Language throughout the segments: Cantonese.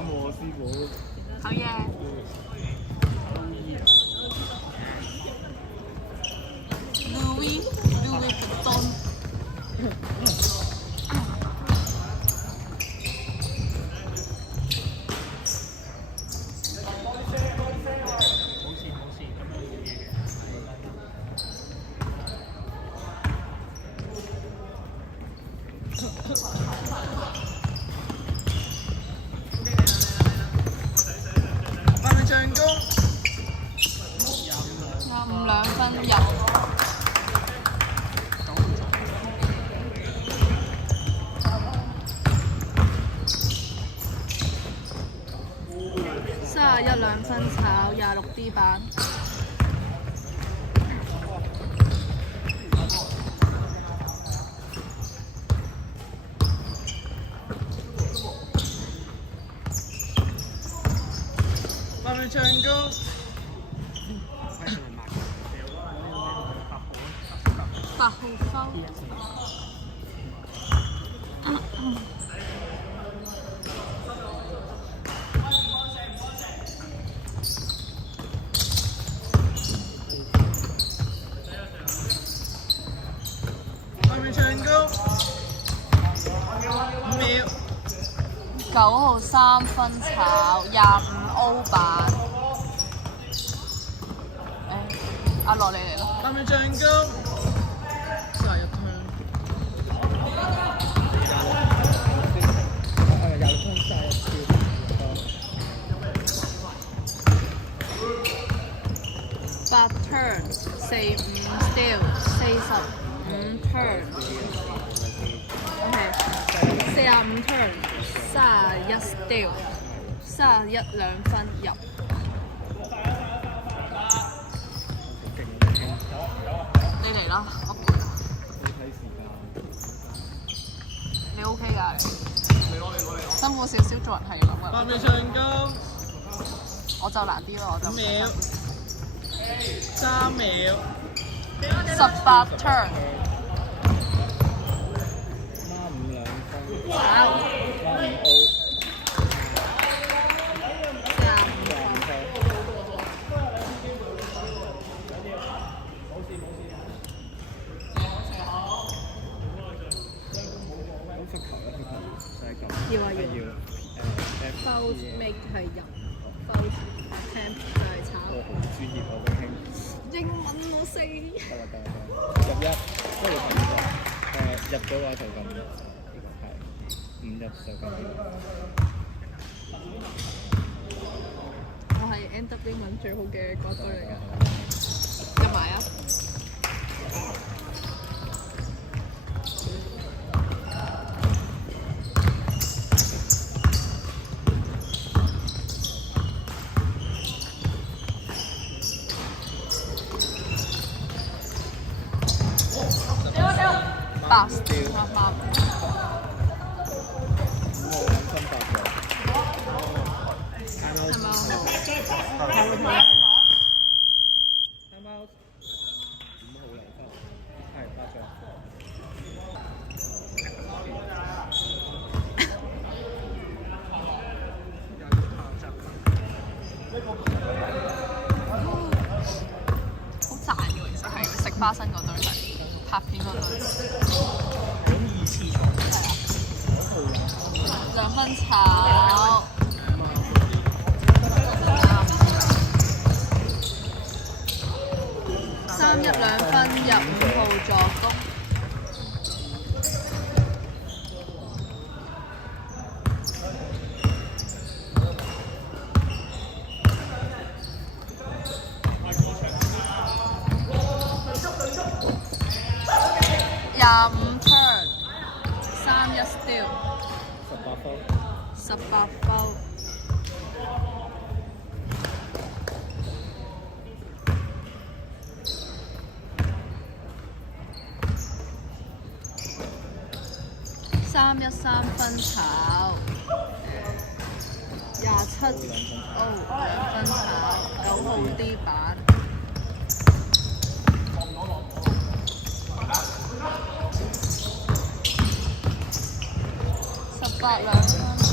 喎，師傅。好嘢。Louis Vuitton。係咪唱歌25兩分入。31兩分炒26 D 板。係咪唱歌8號分。係咪唱歌5秒9號3分炒25 O 板。阿樂你嚟啦。係咪唱歌31 turn 8 turn 45 still 45 turn。OK 45 turn 31 still 31兩分入。你嚟啦，我攰啦。你 OK 㗎？辛苦少少，做人係咁㗎。係咪唱歌我就難啲咯，我就5秒3秒18 turn 炒要啊要。Fold make 係入 ，fold attempt 就係炒。好專業啊，永興。英文我識。得入1，跟住第2個入咗話就咁，呢個係5入就咁。我係 NW 英文最好嘅嗰堆嚟㗎。入埋啊！8啱啱。係咪好？好賺嘅其實係食花生嗰堆係拍片嗰堆。2分炒。31兩分入5號助攻。25 turn 31 still 18 foul。313分炒27 O 2分炒9號 D 板。18兩分炒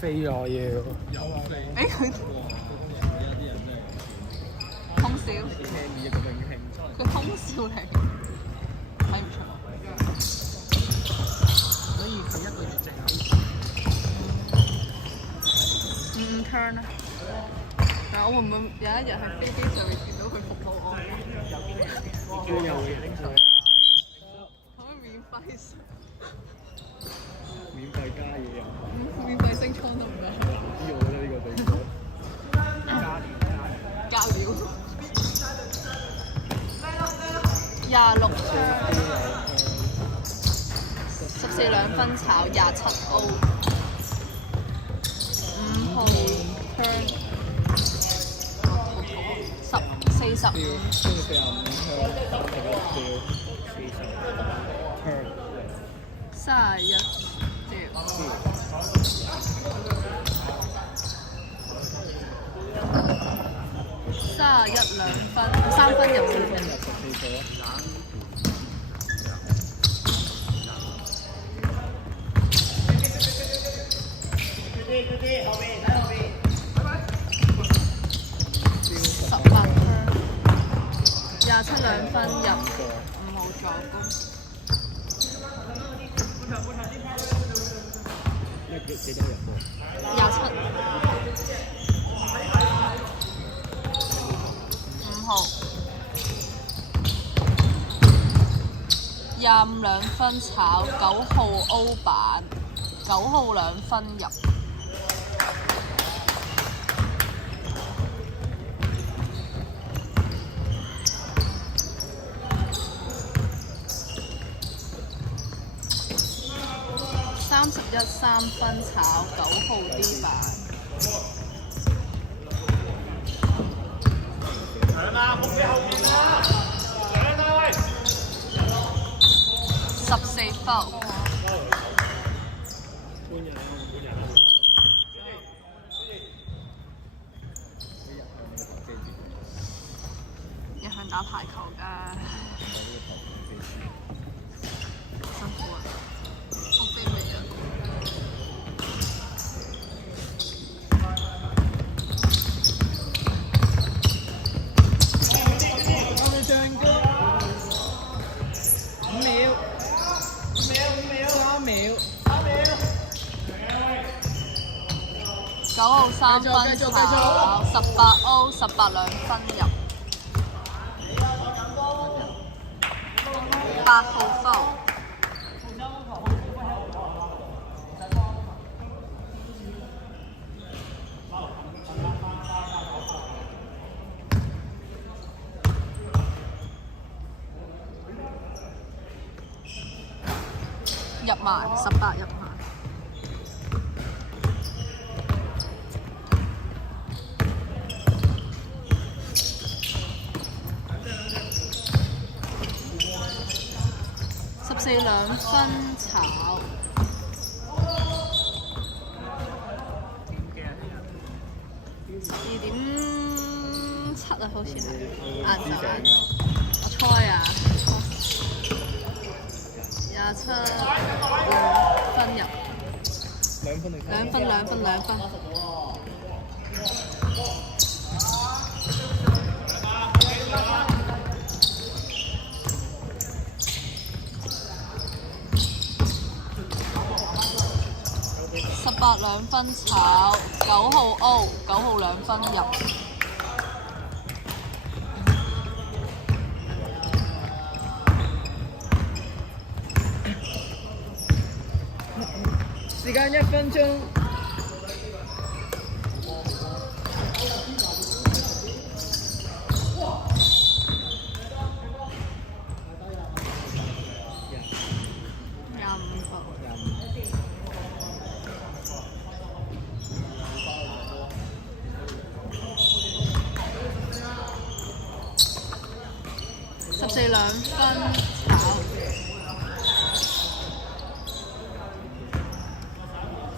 飛我要。誒佢通宵，佢通宵嚟，睇唔出。所以佢一個月淨唔 turn 啊！但係我會唔會有一日喺飛機上面見到佢服務我？佢又會拎水啊，可唔可以免費水？免費加嘢飲。免費升倉得唔得？知我覺得呢個地方加料。26 turn， 14兩分炒27 O， 5號 turn， 45。31掉。31兩分，3分入4分。18 turn， 27兩分入5號助攻。幾多入波27。5號。25兩分炒9號 O 板，9號2分入。31 3分炒9號 D 板。14 foul。一向打排球㗎，辛苦啊！我飛未啊！9號3分炒18 O 18兩分入。8號 foul。入埋18入埋。14兩分炒。12.7啊，好似係晏晝。我猜啊，27分入。2分。18兩分炒9號 O 9號2分入。時間1分鐘。14兩分炒。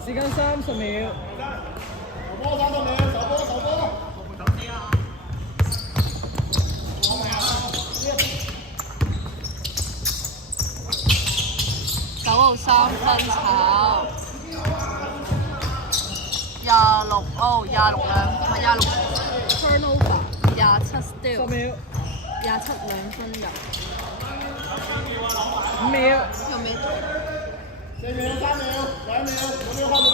時間30秒。9號3分炒26哦26兩唔係26 turnover 27 steal 10秒27兩分入5秒又未到。4秒3秒2秒5秒開門。